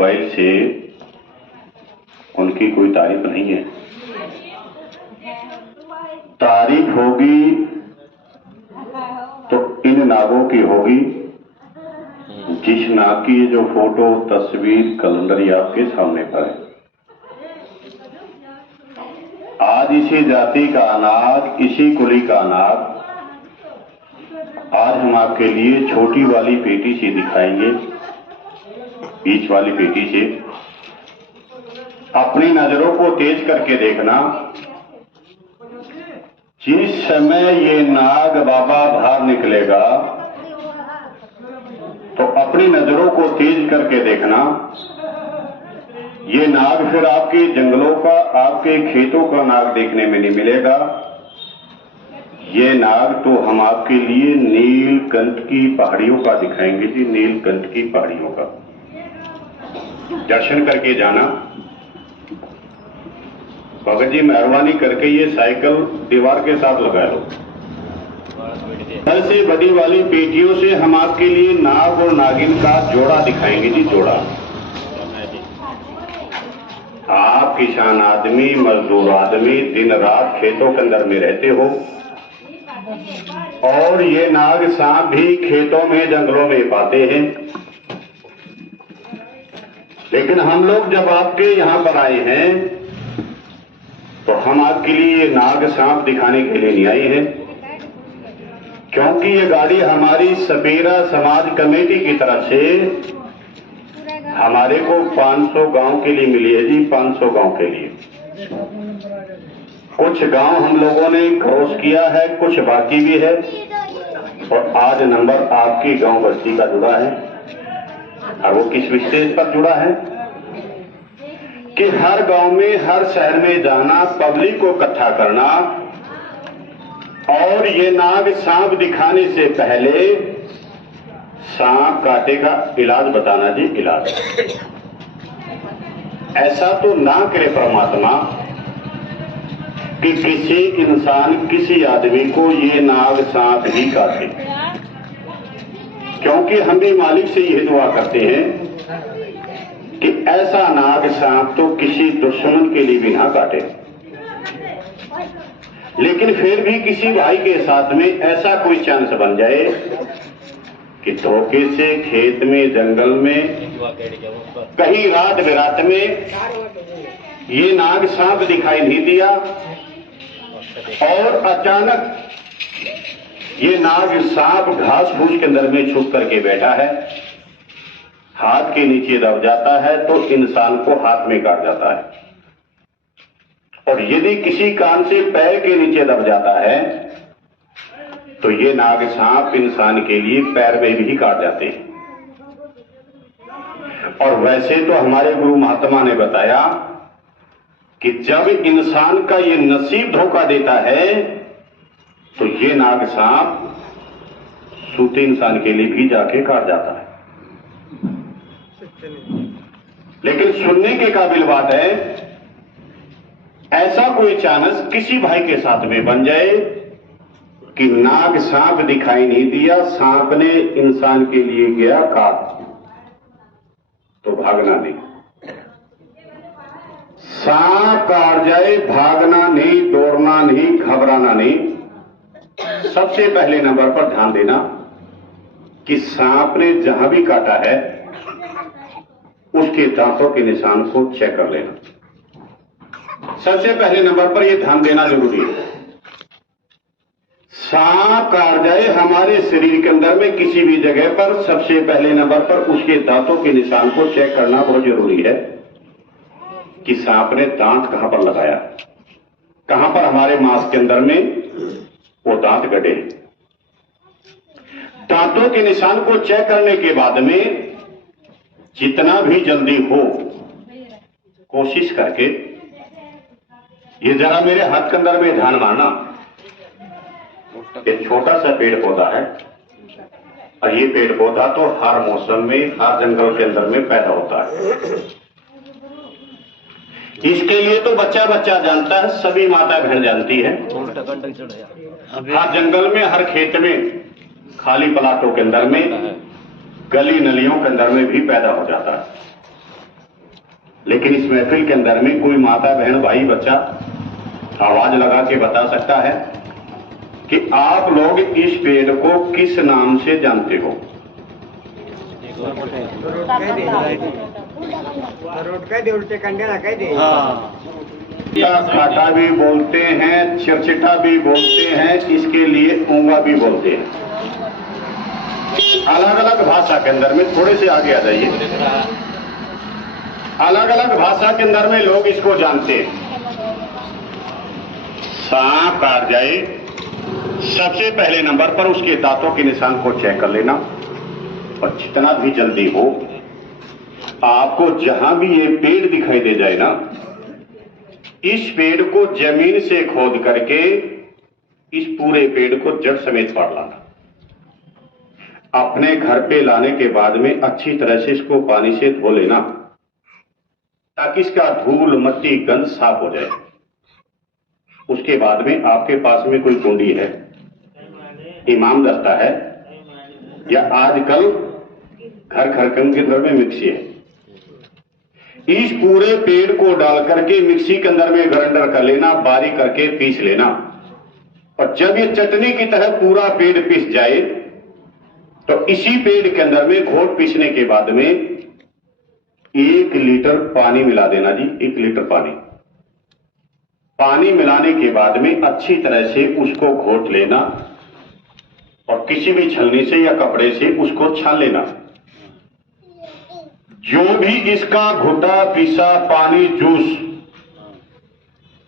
Mobile से उनकी कोई तारीफ नहीं है। तारीफ होगी तो इन नागों की होगी जिस नाग की जो फोटो, तस्वीर, कैलेंडर ये आपके सामने पर है। आज इसी जाति का नाग, इसी कुली का नाग आज हम आपके लिए छोटी वाली पेटी से दिखाएंगे। बीच वाली पेटी से अपनी नजरों को तेज करके देखना। जिस समय ये नाग बाबा बाहर निकलेगा तो अपनी नजरों को तेज करके देखना। ये नाग फिर आपके जंगलों का, आपके खेतों का नाग देखने में नहीं मिलेगा। ये नाग तो हम आपके लिए नीलकंठ की पहाड़ियों का दिखाएंगे जी, नीलकंठ की पहाड़ियों का दर्शन करके जाना। भगत जी मेहरबानी करके ये साइकिल दीवार के साथ लगा लो। ऐसे बड़ी वाली पेटियों से हम आपके लिए नाग और नागिन का जोड़ा दिखाएंगे जी, जोड़ा। आप किसान आदमी, मजदूर आदमी दिन रात खेतों के अंदर में रहते हो और ये नाग सांप भी खेतों में, जंगलों में पाते हैं। लेकिन हम लोग जब आपके यहां पर आए हैं तो हम आपके लिए नाग सांप दिखाने के लिए नहीं आए हैं, क्योंकि ये गाड़ी हमारी सपेरा समाज कमेटी की तरफ से हमारे को 500 गांव के लिए मिली है जी, 500 गांव के लिए। कुछ गांव हम लोगों ने क्रॉस किया है, कुछ बाकी भी है और आज नंबर आपकी गांव बस्ती का जुड़ा है। और वो किस विशेष पर जुड़ा है कि हर गांव में, हर शहर में जाना, पब्लिक को इकट्ठा करना और ये नाग सांप दिखाने से पहले सांप काटे का इलाज बताना जी, इलाज। ऐसा तो ना करे परमात्मा कि किसी इंसान, किसी आदमी को ये नाग सांप ही काटे, क्योंकि हम भी मालिक से यह दुआ करते हैं कि ऐसा नाग सांप तो किसी दुश्मन के लिए भी ना काटे। लेकिन फिर भी किसी भाई के साथ में ऐसा कोई चांस बन जाए कि धोखे से खेत में, जंगल में, कहीं रात बिरात में ये नाग सांप दिखाई नहीं दिया और अचानक ये नाग सांप घास फूस के अंदर में छुप करके बैठा है, हाथ के नीचे दब जाता है तो इंसान को हाथ में काट जाता है। और यदि किसी कान से पैर के नीचे दब जाता है तो ये नाग सांप इंसान के लिए पैर में भी काट जाते हैं। और वैसे तो हमारे गुरु महात्मा ने बताया कि जब इंसान का ये नसीब धोखा देता है तो ये नाग सांप सूते इंसान के लिए भी जाके काट जाता है। लेकिन सुनने के काबिल बात है, ऐसा कोई चांस किसी भाई के साथ में बन जाए कि नाग सांप दिखाई नहीं दिया, सांप ने इंसान के लिए गया काट, तो भागना नहीं। सांप काट जाए, भागना नहीं, दौड़ना नहीं, घबराना नहीं। सबसे पहले नंबर पर ध्यान देना कि सांप ने जहां भी काटा है उसके दांतों के निशान को चेक कर लेना। सबसे पहले नंबर पर यह ध्यान देना जरूरी है। सांप काट जाए हमारे शरीर के अंदर में किसी भी जगह पर, सबसे पहले नंबर पर उसके दांतों के निशान को चेक करना बहुत जरूरी है कि सांप ने दांत कहां पर लगाया, कहां पर हमारे मांस के अंदर में वो दांत गड़े। दांतों के निशान को चेक करने के बाद में जितना भी जल्दी हो कोशिश करके, ये जरा मेरे हाथ के अंदर में ध्यान मारना, एक छोटा सा पेड़ पौधा है और ये पेड़ पौधा तो हर मौसम में, हर जंगल के अंदर में पैदा होता है। इसके लिए तो बच्चा बच्चा जानता है, सभी माता बहन जानती है। हर जंगल में, हर खेत में, खाली प्लाटों के अंदर में, गली नलियों के अंदर में भी पैदा हो जाता है। लेकिन इस महफिल के अंदर में कोई माता बहन भाई बच्चा आवाज लगा के बता सकता है कि आप लोग इस पेड़ को किस नाम से जानते हो? खाटा भी बोलते हैं, चिरचिटा भी बोलते हैं, इसके लिए ऊंगा भी बोलते हैं। अलग अलग भाषा के अंदर में, थोड़े से आगे आ जाइए, अलग अलग भाषा के अंदर में लोग इसको जानते हैं। सांप काट जाए, सबसे पहले नंबर पर उसके दांतों के निशान को चेक कर लेना, और जितना भी जल्दी हो आपको जहां भी ये पेड़ दिखाई दे जाए ना, इस पेड़ को जमीन से खोद करके इस पूरे पेड़ को जड़ समेत पाड़ लाना। अपने घर पे लाने के बाद में अच्छी तरह से इसको पानी से धो लेना, ताकि इसका धूल मट्टी गंध साफ हो जाए। उसके बाद में आपके पास में कोई कुंडी है, इमाम दस्ता है, या आजकल घर घर के घर में मिक्सी है, इस पूरे पेड़ को डाल करके मिक्सी के अंदर में ग्राइंडर कर लेना, बारीक करके पीस लेना। और जब ये चटनी की तरह पूरा पेड़ पीस जाए तो इसी पेड़ के अंदर में घोट पीसने के बाद में 1 लीटर पानी मिला देना जी। 1 लीटर पानी मिलाने के बाद में अच्छी तरह से उसको घोट लेना, और किसी भी छलनी से या कपड़े से उसको छान लेना। जो भी इसका घुटा पिसा पानी जूस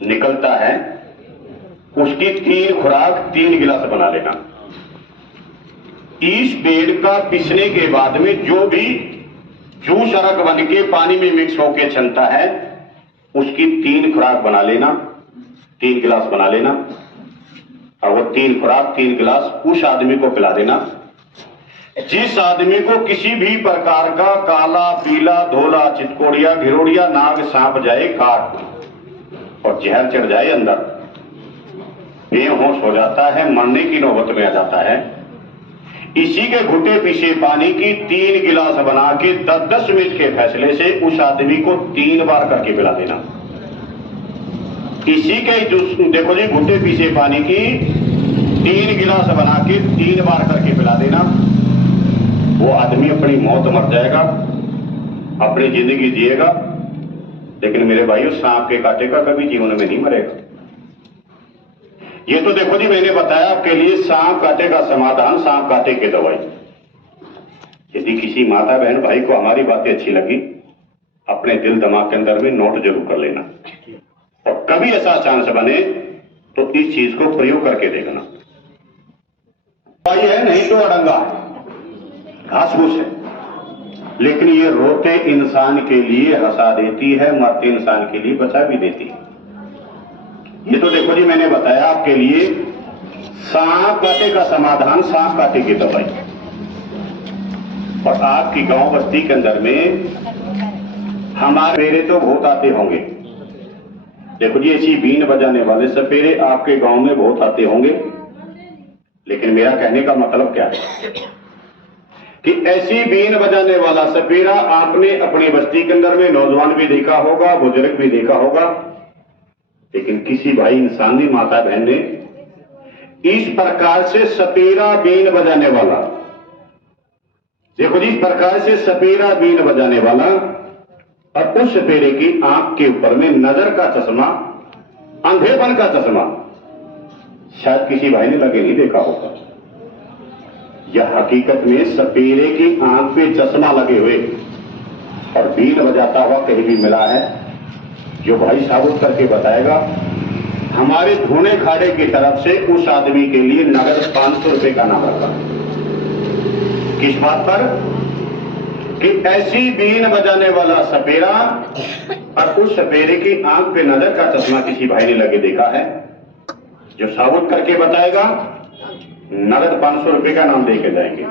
निकलता है, उसकी 3 खुराक 3 गिलास बना लेना। इस पेड़ का पिसने के बाद में जो भी जूस अरक बन के पानी में मिक्स होकर चलता है, उसकी 3 खुराक बना लेना, 3 गिलास बना लेना, और वो 3 खुराक 3 गिलास उस आदमी को पिला देना जिस आदमी को किसी भी प्रकार का काला पीला धोला चितकोड़िया घिरोड़िया नाग सांप जाए काट और जहर चढ़ जाए अंदर, बेहोश हो जाता है, मरने की नौबत में आ जाता है। इसी के घुटे पीछे पानी की 3 गिलास बना के 10-10 मिनट के फैसले से उस आदमी को 3 बार करके पिला देना। इसी के देखो जी, घुटे पीछे पानी की 3 गिलास बना के 3 बार करके पिला देना। वो आदमी अपनी मौत मर जाएगा, अपनी जिंदगी जिएगा, लेकिन मेरे भाइयों सांप के कांटे का कभी जीवन में नहीं मरेगा। ये तो देखो जी, मैंने बताया आपके लिए सांप कांटे का समाधान, सांप कांटे की दवाई। यदि किसी माता बहन भाई को हमारी बातें अच्छी लगी, अपने दिल दिमाग के अंदर में नोट जरूर कर लेना, और कभी ऐसा चांस बने तो इस चीज को प्रयोग करके देखना। दवाई है नहीं तो अड़ंगा है, घास फूस है, लेकिन ये रोते इंसान के लिए हंसा देती है, मरते इंसान के लिए बचा भी देती है। ये तो देखो जी, मैंने बताया आपके लिए सांप कांटे का समाधान, सांप कांटे की दवाई। और आपकी गांव बस्ती के अंदर में हमारे सपेरे तो बहुत आते होंगे। देखो जी, ऐसी बीन बजाने वाले सपेरे आपके गांव में बहुत आते होंगे, लेकिन मेरा कहने का मतलब क्या है कि ऐसी बीन बजाने वाला सपेरा आपने अपनी बस्ती के अंदर में नौजवान भी देखा होगा, बुजुर्ग भी देखा होगा, लेकिन किसी भाई इंसान ने, माता बहन ने इस प्रकार से सपेरा बीन बजाने वाला, देखो जी, इस प्रकार से सपेरा बीन बजाने वाला, और उस सपेरे की आंख के ऊपर में नजर का चश्मा, अंधेपन का चश्मा शायद किसी भाई ने लगे नहीं देखा होगा। यह हकीकत में सपेरे की आंख पे चश्मा लगे हुए और बीन बजाता हुआ कहीं भी मिला है, जो भाई साबुत करके बताएगा, हमारे धोने खाड़े की तरफ से उस आदमी के लिए नगद 500 रुपए का नाम रखा। किस बात पर? कि ऐसी बीन बजाने वाला सपेरा और उस सपेरे की आंख पे नजर का चश्मा किसी भाई ने लगे देखा है, जो साबुत करके बताएगा, नगद 500 रुपए का नाम दे के जाएंगे।